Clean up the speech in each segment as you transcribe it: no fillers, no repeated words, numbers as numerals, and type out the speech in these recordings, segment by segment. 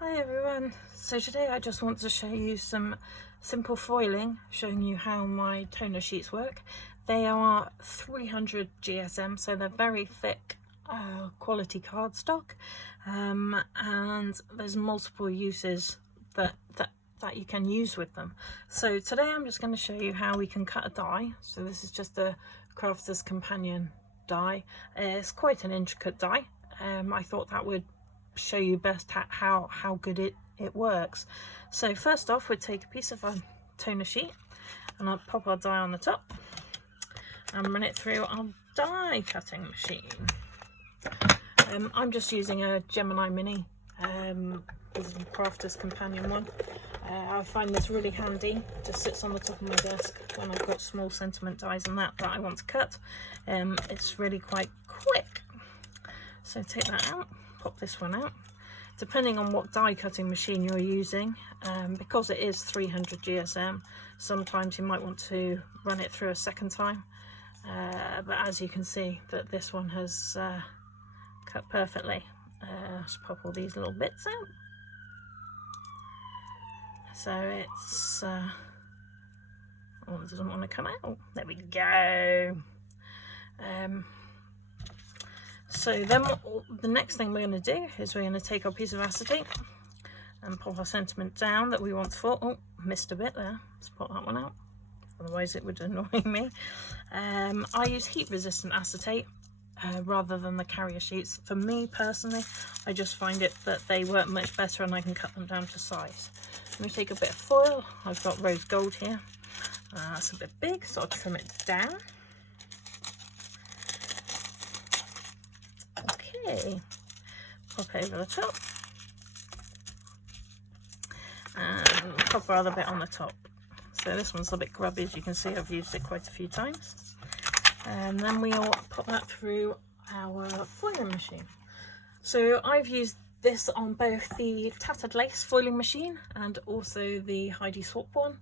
Hi everyone, so today I just want to show you some simple foiling, showing you how my toner sheets work. They are 300 GSM, so they're very thick quality cardstock, and there's multiple uses that you can use with them. So today I'm just going to show you how we can cut a die. So this is just a Crafter's Companion die. It's quite an intricate die. I thought that would show you best how good it works. So first off, we'd take a piece of our toner sheet and I'll pop our die on the top and run it through our die cutting machine. I'm just using a Gemini Mini. This is a Crafter's Companion one. I find this really handy. It just sits on the top of my desk when I've got small sentiment dies and that I want to cut. It's really quite quick. So take that out, pop this one out. Depending on what die cutting machine you're using, because it is 300 GSM, sometimes you might want to run it through a second time. But as you can see, that this one has cut perfectly. Let's pop all these little bits out. So it's, oh, it doesn't want to come out. There we go. So then the next thing we're going to do is we're going to take our piece of acetate and pop our sentiment down that we want for. Oh, missed a bit there. Let's pop that one out. Otherwise it would annoy me. I use heat resistant acetate rather than the carrier sheets. For me personally, I just find it that they work much better and I can cut them down to size. I'm going to take a bit of foil. I've got rose gold here. That's a bit big, so I'll trim it down. Okay, pop it over the top and pop our other bit on the top. So this one's a bit grubby, as you can see. I've used it quite a few times. And then we'll pop that through our foiling machine. So I've used this on both the Tattered Lace foiling machine and also the Heidi Swapp one.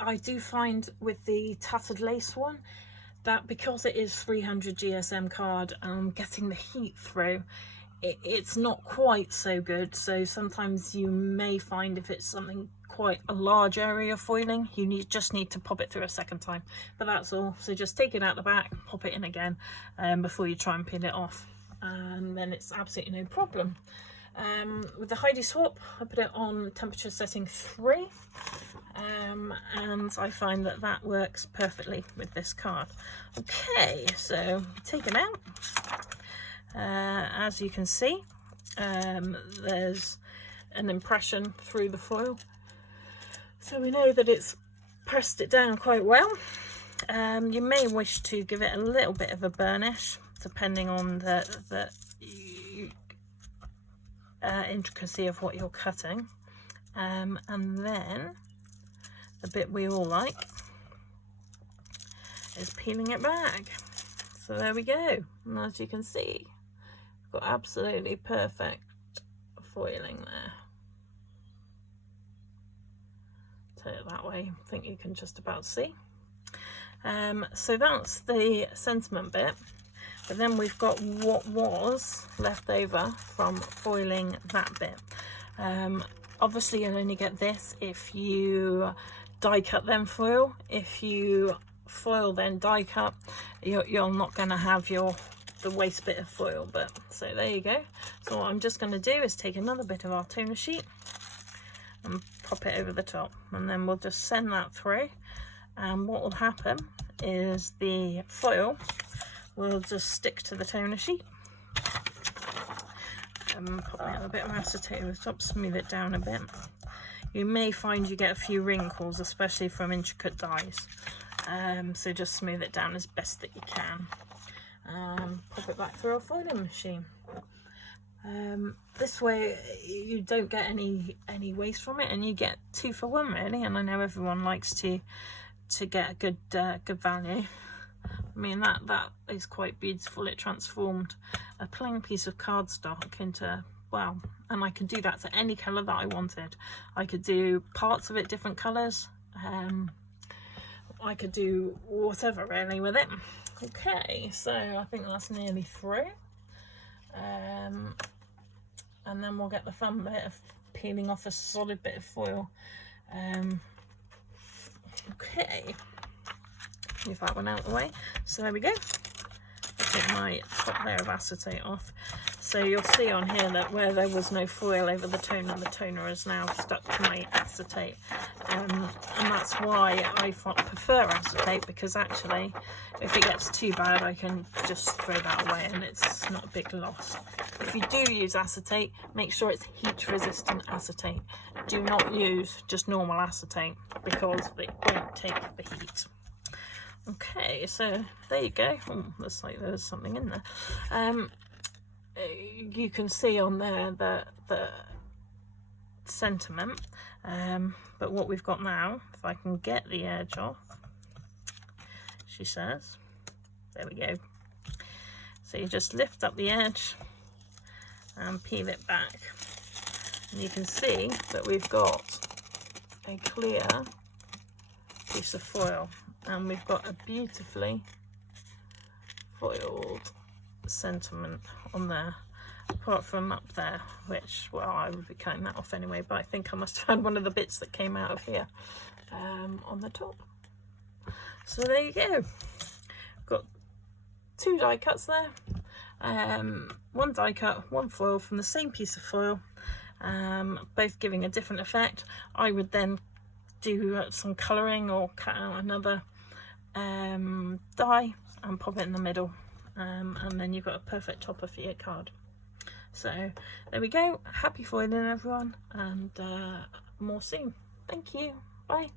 I do find with the Tattered Lace one that because it is 300 GSM card and getting the heat through, it's not quite so good. So sometimes you may find if it's something quite a large area of foiling, you just need to pop it through a second time. But that's all. So just take it out the back, pop it in again before you try and peel it off, and then it's absolutely no problem. With the Heidi Swapp, I put it on temperature setting 3, and I find that works perfectly with this card. Okay, so take it out. As you can see, there's an impression through the foil, so we know that it's pressed it down quite well. You may wish to give it a little bit of a burnish depending on the intricacy of what you're cutting, and then the bit we all like is peeling it back. So there we go, and as you can see, got absolutely perfect foiling there. Turn it that way, I think you can just about see. So that's the sentiment bit. But then we've got what was left over from foiling that bit. Obviously you'll only get this if you die cut then foil. If you foil then die cut, you're not going to have the waste bit of foil. But so there you go. So what I'm just going to do is take another bit of our toner sheet and pop it over the top, and then we'll just send that through, and what will happen is the foil will just stick to the toner sheet. Pop out a bit of acetate over the top, smooth it down a bit. You may find you get a few wrinkles, especially from intricate dies, so just smooth it down as best that you can. Pop it back through our foiling machine. This way you don't get any waste from it, and you get 2 for 1 really. And I know everyone likes to get a good value. I mean, that is quite beautiful. It transformed a plain piece of cardstock into, wow, and I could do that to any colour that I wanted. I could do parts of it different colours. I could do whatever really with it. Okay, so I think that's nearly through. and then we'll get the fun bit of peeling off a solid bit of foil. Okay, move that one out of the way. So there we go. I'll take my top layer of acetate off. So you'll see on here that where there was no foil over the toner is now stuck to my acetate. And that's why I prefer acetate, because actually if it gets too bad I can just throw that away and it's not a big loss. If you do use acetate, make sure it's heat resistant acetate. Do not use just normal acetate because it won't take the heat. Okay, so there you go. Oh, looks like there's something in there. You can see on there the sentiment, but what we've got now, if I can get the edge off, she says, there we go. So you just lift up the edge and peel it back, and you can see that we've got a clear piece of foil, and we've got a beautifully foiled sentiment on there, apart from up there, which, well, I would be cutting that off anyway, but I think I must have found one of the bits that came out of here on the top. So there you go. Got 2 die cuts there, 1 die cut, 1 foil from the same piece of foil, both giving a different effect. I would then do some colouring or cut out another die and pop it in the middle, and then you've got a perfect topper for your card. So there we go. Happy foiling, everyone, and more soon. Thank you. Bye.